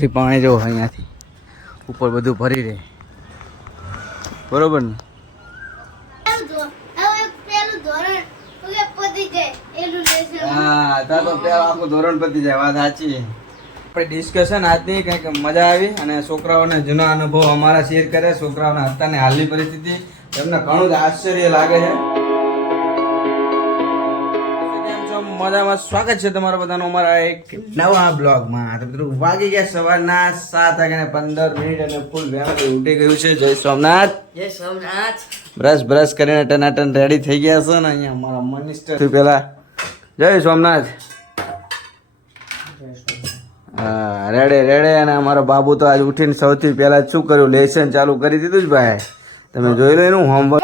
ઉપરથી પાણી જો અહીંયાથી. ઉપર બધું ભરી રહે બરોબર ને? આપણે ડિસ્કશન આજની કંઈક મજા આવી અને છોકરાઓને જૂના અનુભવ અમારા શેર કરે છોકરાઓના અત્યારની હાલની પરિસ્થિતિ, એમને ઘણું જ આશ્ચર્ય લાગે છે. મજામાં સ્વાગત છે તમારા બધાનું અમારા એક નવા બ્લોગમાં. તો મિત્રો વાગી ગયા સવારના સાત વાગ્યા પંદર મિનિટ અને ફૂલ વહેલા ઉઠી ગયું છે. જય સોમનાથ. જય સોમનાથ. બ્રશ બ્રશ કરીને ટનાટન રેડી થઈ ગયા છે ને અહીંયા અમારા મિનિસ્ટર પેલા જય સોમનાથ. હા રેડે રેડે અને અમારો બાબુ તો આજ ઉઠીને સૌથી પહેલા શું કર્યું? લેસન ચાલુ કરી દીધું જ ભાઈ. તમે જોઈ લો એનું હોમવર્ક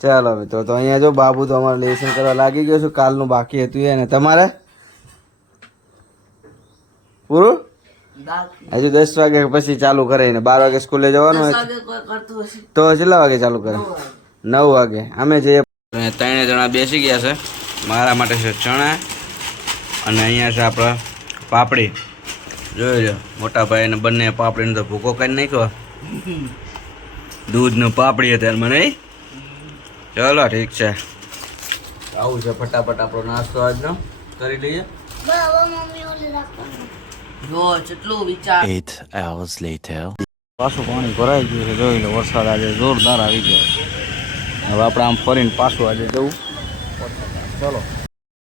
ચાલો મિત્રો તો અહીંયા જો બાબુ તો અમારે લેસન કરવા લાગી ગયો છું કાલનું બાકી હતું એને તમારે? પૂરું? હજુ દસ વાગે પછી ચાલુ કરે ને બાર વાગે સ્કૂલે જવાનું હોય તો. કેટલા વાગે ચાલુ કરે? નવ વાગે. અમે જઈએ ત્રણે જણા બેસી ગયા છે. મારા માટે છે ચણા અને અહીંયા છે આપણા પાપડી. જોઈ લો મોટા ભાઈને બંને પાપડીનો તો ભૂકો કરી નાખ્યો. દૂધનું પાપડી અત્યારે મને ચલો ઠીક છે. આવું છે ફટાફટ આપણો નાસ્તો આજનો. કરી લઈએ? જો કેટલું વિચાર. Eight hours later. પાછું પાણી ભરાઈ ગયું છે જોઈ લો વરસાદ આજે જોરદાર આવી ગયો હવે આપણે આમ ફરીને પાછું આજે જવું. ચલો.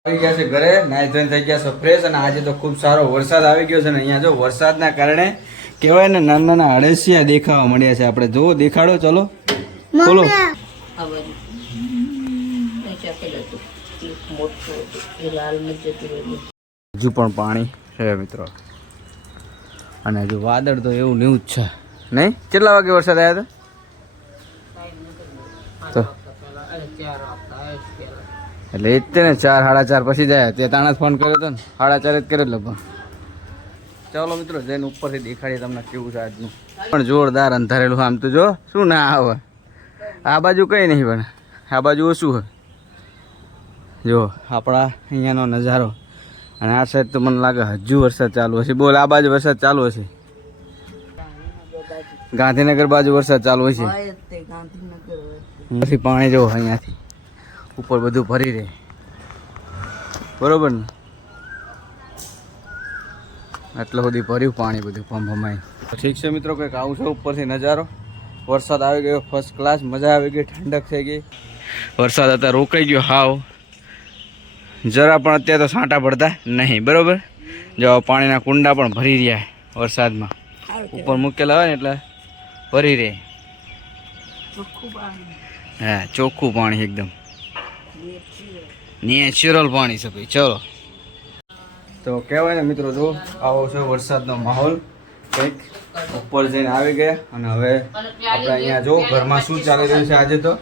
આવી ગયા છે ઘરે નાઈ ધોઈને થઈ ગયા છે ફ્રેશ અને આજે તો ખૂબ સારો વરસાદ આવી ગયો છે ને અહીંયા જો વરસાદના કારણે કહેવાય ને નાના નાના અળસિયા દેખાવા મળ્યા છે. આપણે જો દેખાડો ચલો. ખોલો આ બાજુ નીચે આપેલું હતું એક મોટું હતું એ લાલમાં જતું રહ્યું હજુ પણ પાણી છે મિત્રો. અને હજુ વાદળ તો એવું નેવું જ છે. નહીં? કેટલા વાગે વરસાદ આવ્યા હતા એટલે એ જ ને ચાર, સાડા ચાર પછી જાય તે તાણા ફોન કર્યો હતો ને. સાડા ચાર જ કર્યો લગભગ. ચાલો મિત્રો, જઈને ઉપરથી દેખાડીએ તમને કેવું છે આજનું. પણ જોરદાર અંધારેલું આમ તો જો, શું ના આવે. આ બાજુ કંઈ નહીં પણ. આ બાજુ ઓછું હોય જો આપણા અહીંયાનો નજારો. અને આ સાઈડ તો મને લાગે હજુ વરસાદ ચાલુ હશે. બોલ આ બાજુ વરસાદ ચાલુ હશે? ગાંધીનગર બાજુ વરસાદ ચાલુ હશે? પછી પાણી જો અહીંયાથી. ઉપર બધું ભરી રહે. બરોબર ને? આટલું સુધી ભર્યું પાણી બધું પંપમાં ઠીક છે મિત્રો કંઈક આવું છે ઉપરથી નજારો. વરસાદ આવી ગયો ફર્સ્ટ ક્લાસ મજા આવી ગઈ ઠંડક થઈ ગઈ. વરસાદ અત્યારે રોકાઈ ગયો હાવ. જરા પણ અત્યારે તો સાંટા પડતા નહીં બરોબર? જો પાણીના કુંડા પણ ભરી રહ્યા વરસાદમાં. ઉપર મૂકેલા હોય ને એટલે ભરી રહે. હા ચોખ્ખું પાણી એકદમ. નેચરલ પાણી છે ભાઈ ચલો. તો કહેવાય ને મિત્રો જો આવો છે વરસાદનો માહોલ. કંઈક ઉપર જઈને આવી ગયા અને હવે આપણે અહીંયા જો ઘરમાં શું ચાલી રહ્યું છે આજે તો?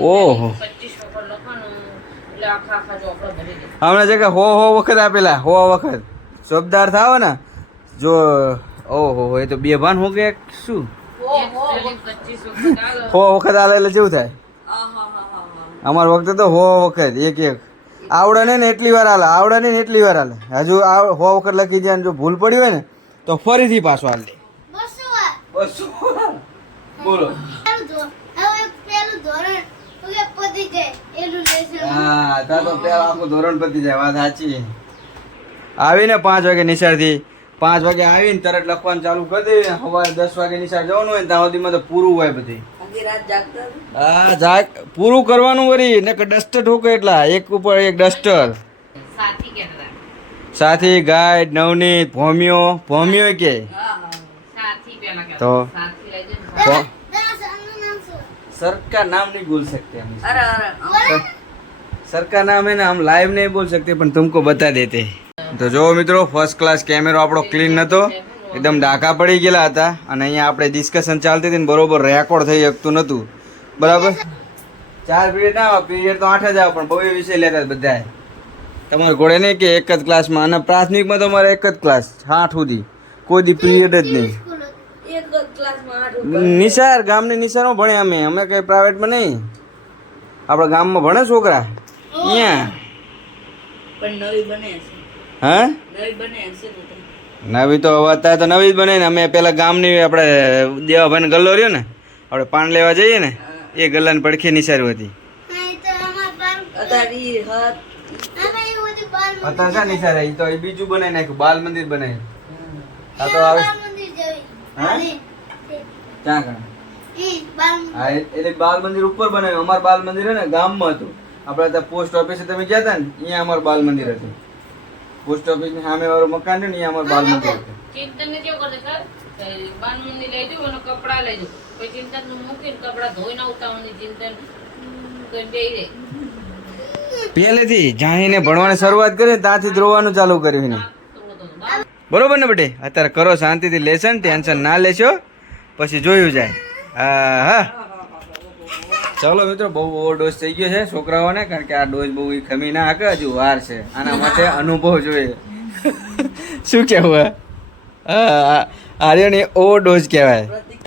ઓહો. હમણાં છે કે હો હો વખત આપેલા હો વખત. શબ્દાર થાવ ને જો ઓહો હો એ તો બે ભાન હો કે શું? હો વખત. આલે એટલે જેવું થાય. અમાર વખતે તો હો વખત એક એક. આવડે ને ને એટલી વાર હાલે આવડે ને ને એટલી વાર હાલે. હજુ આ હો વખત લખી જાય ને જો ભૂલ પડી હોય ને તો ફરીથી પાછો વાર. બસ બોલો. પેલું ધો- હવે પેલું ધોરણ ઓકે પતી જાય એનું લેસન હા ત્યાં તો ત્યાં આખું ધોરણ પતી વાત સાચી. આવીને પાંચ વાગે નિશાળથી પાંચ વાગે આવીને તરત લખવાનું ચાલુ કરી દે સવારે દસ વાગે નિશાળ જવાનું હોય ને ત્યાં સુધીમાં તો પૂરું હોય બધી. હા જાગ પૂરું કરવાનું કરી ને કે ડસ્ટર ઠોકે એટલા એક ઉપર એક ડસ્ટર. સાથી ગાઈડ નવનીત ભોમિયો ભોમિયો કે? તો સાથી લઈ જાય ભો- તારા સરનું નામ શું सरकार नाम नहीं बोल सकते हम અરે અરે सर, सर का नाम है ना हम लाइव नहीं बोल सकते પણ तुमको बता देते हैं તો જો મિત્રો ફર્સ્ટ ક્લાસ કેમેરો આપણો ક્લીન નતો એકદમ ડાકા પડી ગયેલા હતા અને અહીંયા આપણે ડિસ્કશન ચાલતી હતી ને બરોબર રેકોર્ડ થઈ શકતું નતું બરાબર ચાર પીરિયડ ના આવે પીરિયડ તો આઠ જ આવે પણ બહુ વિષય લેતા બધા તમારે ઘોડે નહીં કે એક જ ક્લાસમાં અને પ્રાથમિકમાં તો મારે એક જ ક્લાસ આઠ સુધી કોઈ દી પીરિયડ જ નહીં નિસાર ગામની નિસારમાં ભણ્યા અમે. અમે કઈ પ્રાઇવેટમાં નહીં. આપણા ગામમાં ભણે છોકરા. અહીંયા પણ નવી બને હે? નવી બને તો તો. નવી તો હવે અત્યારે તો નવી જ બને ને. અમે પેલા ગામની આપણે દેવાભાઈ ગલ્લો રહ્યો ને. આપણે પાન લેવા જઈએ ને. એ ગલ્લાની પડખી નિસારી હતી. અત્યારે શા નિસારે? એ તો એ બીજું બનાવી નાખ્યું. બાલ મંદિર બનાવ્યું. આ તો આવે. બાર મંદિર જેવી હા? કણ મંદિર. હા એ- એટલે બાલ મંદિર ઉપર બનાવ્યું. અમારું બાલ મંદિર હે ને ગામમાં હતું. આપણે ત્યાં પોસ્ટ ઓફિસે તમે ગયા હતા ને અહીંયા અમારું બાલ મંદિર હતું. પોસ્ટ ઓફિસની સામે વાળું મકાન છે ને અહીંયા અમારું બાલ મંદિર હતું. ચિંતન ને કેવું કરતે ખબર? મંદિર લઈ જવું અને કપડા લઈ જવું પછી ચિંતનનું મૂકીને કપડા ધોઈ ઉતાવળની ચિંતન કરી બેહી પહેલેથી જાણીને ભણવાની શરૂઆત કરી ત્યાંથી જ રોવાનું ચાલુ કર્યું બરોબર ને બટે? અત્યારે કરો શાંતિથી લેશન ટેન્શન ના લેશો. પછી જોયું જાય. હા હા. ચલો મિત્રો બહુ ઓવર ડોઝ થઈ ગયો છે છોકરાઓને કારણ કે આ ડોઝ બહુ ખમી ના હાકે હજુ વાર છે. આના માટે અનુભવ જોઈએ. શું કહેવું? હા આર્યને ઓવર ડોઝ કહેવાય. પ્રતિક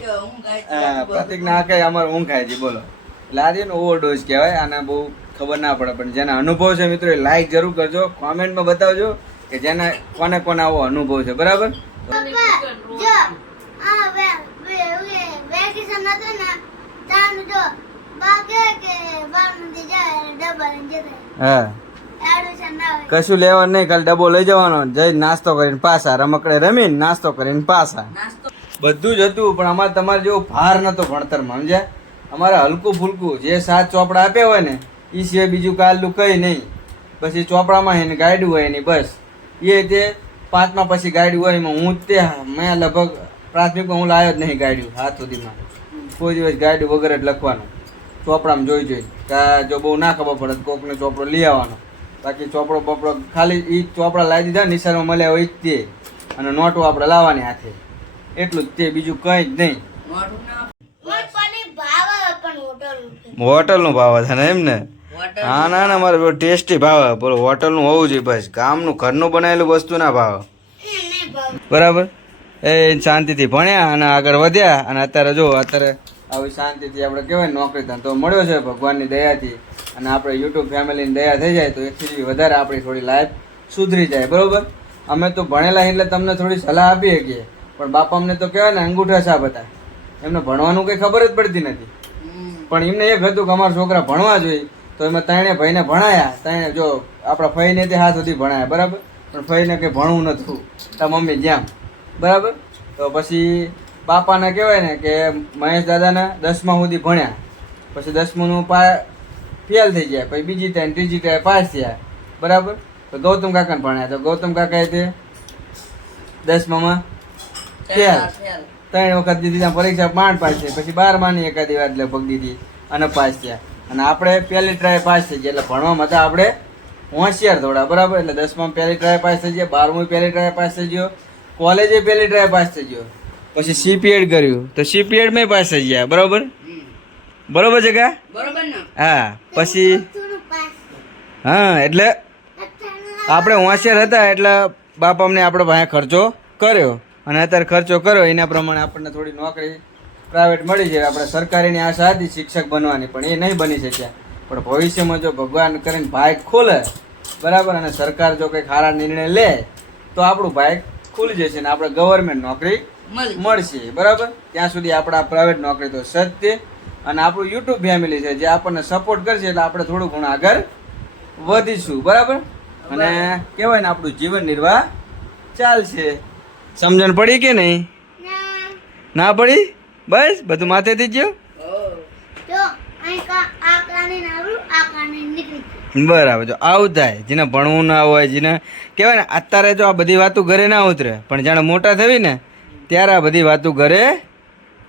હા, પ્રતિક ના હાકે અમારે ઊંઘ ખાય છે બોલો. એટલે આર્યન ઓવર ડોઝ કહેવાય આના બહુ ખબર ના પડે પણ જેના અનુભવ છે મિત્રો એ લાઈક જરૂર કરજો. કોમેન્ટમાં બતાવજો કે જેના કોને કોને આવો અનુભવ છે બરાબર? વેકેશન હતું ને તાન જો બા કે કે બાર મંદિર જાય ડબલ જતા હા કશું લેવાનું નહીં ખાલી ડબ્બો લઈ જવાનો જઈ નાસ્તો કરીને પાછા રમકડે રમીને નાસ્તો કરીને પાછા બધું જ હતું પણ અમારે તમારે જેવો ભાર નતો ભણતરમાં સમજ્યા અમારે હલકું ફૂલકું જે સાત ચોપડા આપ્યા હોય ને એ સિવાય બીજું કાલનું કંઈ નહીં પછી ચોપડામાં એને ગાઈડ હોય એની બસ એ તે પાંચમા પછી ગાઈડ હોય એમાં હું જ તે મેં લગભગ પ્રાથમિકમાં હું લાવ્યો જ નહીં ગાડ્યું હાથ સુધીમાં. કોઈ દિવસ ગાડ્યું વગર જ લખવાનું. ચોપડામાં જોઈ જોઈ. કે જો બહુ ના ખબર પડે તો કોકને ચોપડો લઈ આવવાનો. બાકી ચોપડો બપડો ખાલી એ ચોપડા લાવી દીધા નિશાળમાં મળ્યા હોય જ તે. અને નોટો આપણે લાવવાની હાથે. એટલું જ તે બીજું કંઈ જ નહીં. હોટલનું ભાવ હતા ને એમ ને? હા ના ના મારે ટેસ્ટી ભાવ બોલો હોટલનું હોવું જોઈએ બસ. ગામનું ઘરનું બનાવેલું વસ્તુ ના ભાવ. બરાબર? એ શાંતિથી ભણ્યા અને આગળ વધ્યા. અને અત્યારે જો અત્યારે આવી શાંતિથી આપણે કહેવાય નોકરી ધંધો મળ્યો છે ભગવાનની દયાથી. અને આપણે યુટ્યુબ ફેમિલીની દયા થઈ જાય તો એથી વધારે આપણી થોડી લાઈફ સુધરી જાય બરાબર? અમે તો ભણેલા એટલે તમને થોડી સલાહ આપી શકીએ પણ બાપા અમને તો કહેવાય ને અંગૂઠા સાપ હતા એમને ભણવાનું કંઈ ખબર જ પડતી નથી. પણ એમને એક હતું કે અમારા છોકરા ભણવા જોઈએ. તો એમાં ત્રણે ભાઈને ભણાયા. ત્રણે જો આપણા ફઈને તે હાથ સુધી ભણાયા બરાબર? પણ ફઈને કંઈ ભણવું નતું તાર મમ્મી જેમ બરાબર? તો પછી બાપાને કહેવાય ને કે મહેશ દાદાને દસમા સુધી ભણ્યા. પછી દસમાનું પા ફેલ થઈ ગયા. પછી બીજી ટાઈમ ત્રીજી ટાઈમ પાસ થયા. બરાબર? તો ગૌતમ કાકાને ભણ્યા. તો ગૌતમ કાકાએ તે દસમામાં ફેલ. ત્રણ વખત દીધી પરીક્ષા માંડ પાસ થઈ. પછી બારમાની એકાદી વાર લગભગ દીધી અને પાસ થયા. અને આપણે પહેલી ટ્રાય પાસ થઈ ગયા એટલે ભણવામાં હતા આપણે હોશિયાર થોડા. બરાબર? એટલે દસમા પહેલી ટ્રાય પાસ થઈ ગયા બારમું પહેલી ટ્રાય પાસ થઈ ગયો. કોલેજે પહેલી ટ્રાય પાસ થઈ ગયો. પછી સીપીએડ કર્યું. તો સીપીએડ મેં પાસ થઈ ગયા. બરાબર. બરોબર છે કા? બરોબર હા પછી? હા એટલે આપણે હોશિયાર હતા એટલે બાપ અમને આપણો પાસે ખર્ચો કર્યો. અને અત્યારે ખર્ચો કર્યો. એના પ્રમાણે આપણને થોડી નોકરી પ્રાઇવેટ મળી જાય આપણે સરકારીની આશા હતી શિક્ષક બનવાની પણ એ નહીં બની શક્યા. પણ ભવિષ્યમાં જો ભગવાન કરીને ભાઈક ખોલે બરાબર અને સરકાર જો કંઈક સારા નિર્ણય લે તો આપણું ભાગ ખુલી જશે ને આપણે ગવર્મેન્ટ નોકરી મળશે. બરાબર? ત્યાં સુધી આપણા પ્રાઇવેટ નોકરી તો સત્ય. અને આપણું યુટ્યુબ ફેમિલી છે જે આપણને સપોર્ટ કરશે એટલે આપણે થોડું ઘણું આગળ વધીશું. બરાબર? અને કહેવાય ને આપણું જીવન નિર્વાહ ચાલશે. સમજણ પડી કે નહીં? ના. ના પડી? બસ બધું માથેથી જ ગયું બરાબર, જો આવું થાય, જેને ભણવું ના હોય, જેને, કહેવાય ને, અત્યારે જો આ બધી વાતો ઘરે ના ઉતરે, પણ જાણે મોટા થવી ને, ત્યારે આ બધી વાતો ઘરે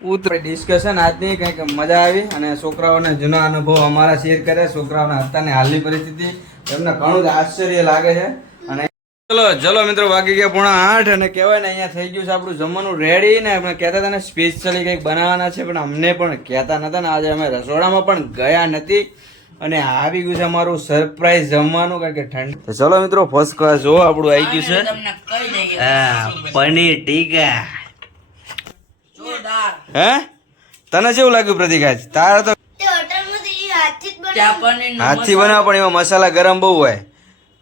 ઉતરે. ડિસ્કશન આજની કંઈક મજા આવી અને છોકરાઓને જૂના અનુભવ અમારા શેર કર્યા. છોકરાઓના અત્યારની હાલની પરિસ્થિતિ, એમને ઘણું જ આશ્ચર્ય લાગે છે. અને ચલો ચલો મિત્રો, વાગી ગયા પોણા આઠ અને કહેવાય ને, અહીંયા થઈ ગયું છે આપણું જમવાનું રેડી ને અમે કહેતા હતા ને સ્પેશિયલી કંઈક બનાવવાના છે, પણ અમને પણ કહેતા નહોતા ને, આજે અમે રસોડામાં પણ ગયા નથી. અને આવી ગયું છે અમારું સરપ્રાઈઝ જમવાનું કારણ કે ઠંડ તો ચલો મિત્રો ફર્સ્ટ ક્લાસ જો આપણું આવી ગયું છે. હા પનીર ટીકા. હે? તને કેવું લાગ્યું પ્રતિક આજ તારે તો હાથથી બનાવ પણ એમાં મસાલા ગરમ બહુ હોય.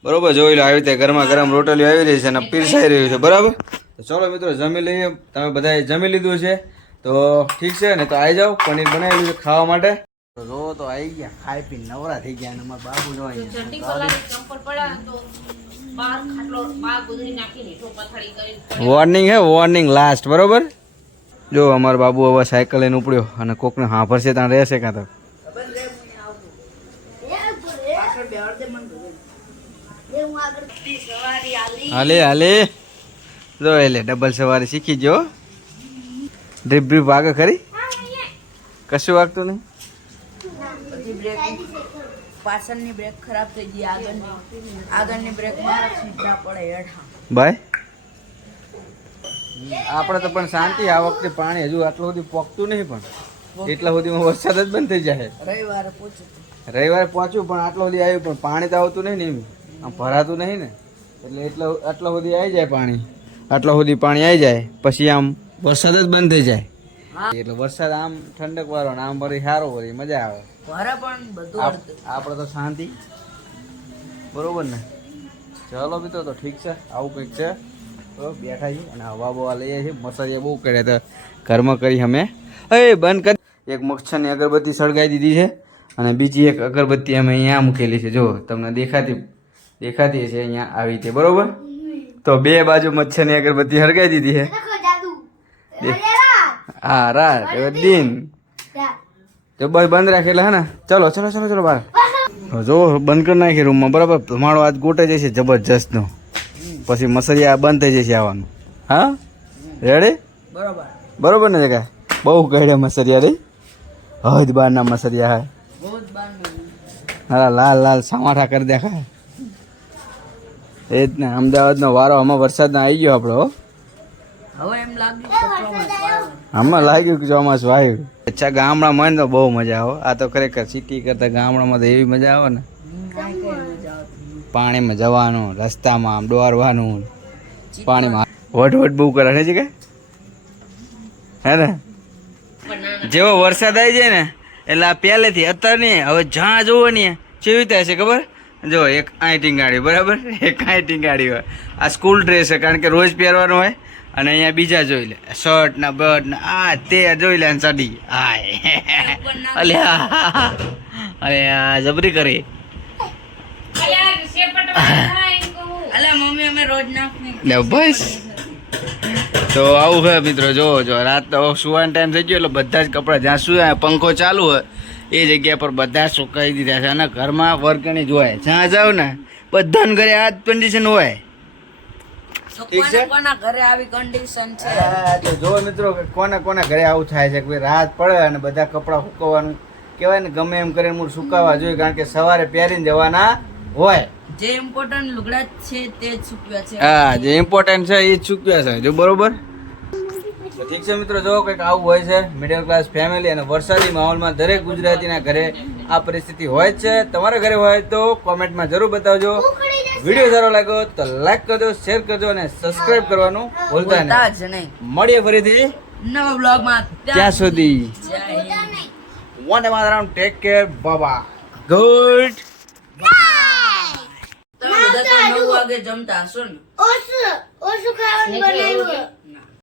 બરોબર જોઈ લો આવી રીતે ગરમા ગરમ રોટલી આવી રહી છે અને પીરસાઈ રહ્યું છે બરાબર? તો ચલો મિત્રો જમી લઈએ. તમે બધાએ જમી લીધું છે. તો ઠીક છે ને તો આવી જાઓ પનીર બનાવી લીધું ખાવા માટે. જો તો આવી ગયા ખાઈ પી નવરા થઈ ગયા અને અમારા બાબુ જો અહીંયા ચટણી કલાક ચંપલ પડ્યા તો બાર ખાટલો બાર ગુંદરી નાખી લીધો પથારી કરી વોર્નિંગ હે વોર્નિંગ લાસ્ટ બરોબર? જો અમાર બાબુ હવે સાયકલ લઈને ઉપડ્યો અને કોકને હાંભરશે ત્યાં રહેશે કાં તો. હાલે હાલે. જો એટલે ડબલ સવારી શીખી જો ડ્રીપ ડ્રીપ વાગે ખરી? કશું વાગતું નહીં? બ્રેક પાછળની બ્રેક ખરાબ થઈ ગઈ આગળની. આગળની બ્રેક મારે સીધા પડે હેઠા. ભાઈ? આપણે તો પણ શાંતિ આ વખતે પાણી હજુ આટલું સુધી પોકતું નહીં પણ. એટલા સુધીમાં વરસાદ જ બંધ થઈ જાય. રવિવારે પહોંચ્યું રવિવારે પહોંચ્યું પણ આટલો સુધી આવ્યું પણ પાણી તો આવતું નહીં ને આમ ભરાતું નહીં ને. એટલે એટલો આટલા સુધી આવી જાય પાણી. આટલા સુધી પાણી આવી જાય પછી આમ વરસાદ જ બંધ થઈ જાય. એટલે વરસાદ આમ ઠંડક વાળો ને આમ વળી સારો વળી મજા આવે. વારા પણ બધું આપણે તો શાંતિ. બરોબર ને? ચલો મિત્રો તો ઠીક છે. આવું કંઈક છે. તો બેઠા છીએ અને હવા બવા લઈએ છીએ. મસાજે બહુ કરે તો ઘરમાં કરી અમે. એ બંધ કરી. એક મચ્છરની અગરબત્તી સળગાવી દીધી છે અને બીજી એક અગરબત્તી અમે અહીંયા મૂકેલી છે. જો તમને દેખાતી દેખાતી છે અહીંયા આવી રીતે. બરોબર? તો બે બાજુ મચ્છરની અગરબત્તી સળગાવી દીધી છે. હા રાત દિન. તો બસ બંધ રાખેલા હે ને? ચલો ચલો ચલો ચલો બહાર. જો બંધ કરી નાખી રૂમમાં બરાબર? ધુમાડો આજ ગોટે જશે જબરજસ્તનો. પછી મસરિયા બંધ થઈ જશે આવવાનું. હા? રેડી બરાબર. બરોબર ને જગા? બહુ કહેડે મસરિયા રે. હદ બારના મસરિયા હે. હા લાલ લાલ સમાઠા કરી દેખાય એ જ ને અમદાવાદનો વારો આમાં વરસાદના આવી ગયો આપણો હો. હવે એમ લાગ્યું કે ચોમાસું આવ્યું. આમાં લાગ્યું કે ચોમાસું આવ્યું. અચ્છા ગામડામાં હોય ને તો બહુ મજા આવે આ તો ખરેખર સિટી કરતા ગામડામાં તો એવી મજા આવે ને. પાણીમાં જવાનું રસ્તામાં આમ દોરવાનું. પાણીમાં વટ વટ બહુ કરે છે કે? હે ને? જેવો વરસાદ આવી જાય ને એટલે આ પહેલેથી અત્યારે નહીં હવે જ્યાં જોવો નહીં કેવી થાય છે ખબર? જો એક આઈ ટીંગાડી બરાબર? એક આઈ ટીંગાડી હોય. આ સ્કૂલ ડ્રેસ છે કારણ કે રોજ પહેરવાનું હોય. અને અહીંયા બીજા જોઈ લે. શર્ટ ના બર્ટ ને આ તે જોઈ લે ચડી હાય. અલે અરે આ જબરી કરી. ને બસ. તો આવું છે મિત્રો જો જો રાત તો સુવાનો ટાઈમ થઈ ગયો એટલે બધા જ કપડાં જ્યાં સુયા પંખો ચાલુ હોય એ જગ્યા પર બધા સુકાઈ દીધા છે. અને ઘરમાં વર્ગણી જોવાય જ્યાં જાવ ને બધાને ઘરે આ જ કન્ડિશન હોય. ઠીક છે? કોના ઘરે આવી કન્ડિશન છે? તો જો મિત્રો કોના કોના ઘરે આવું થાય છે કે રાત પડે અને બધા કપડાં સુકવવાનું કહેવાય ને ગમે એમ કરીને મૂળ સુકાવા જોઈએ કારણ કે સવારે પહેરીને જવાના હોય. જે ઇમ્પોર્ટન્ટ લુગડા છે તે જ છે. હા જે ઇમ્પોર્ટન્ટ છે એ જ છે. જો બરોબર? ઠીક છે મિત્રો જો કંઈક આવું હોય છે મિડલ ક્લાસ ફેમિલી અને વરસાદી માહોલમાં દરેક ગુજરાતીના ઘરે આ પરિસ્થિતિ હોય છે. તમારા ઘરે હોય તો કોમેન્ટમાં જરૂર બતાવજો. વીડિયો સારો લાગ્યો તો લાઈક કરજો શેર કરજો અને સબસ્ક્રાઇબ કરવાનું ભૂલતા નહીં. નહીં. મળીએ ફરીથી. નવા બ્લોગમાં ત્યાં સુધી. વન હિન્દ વંદે ટેક કેર બાબા ગુડ તમે બધા તો નવ વાગે જમતા હશો ને? ઓછું ઓછું ખાવાનું બનાવ્યું.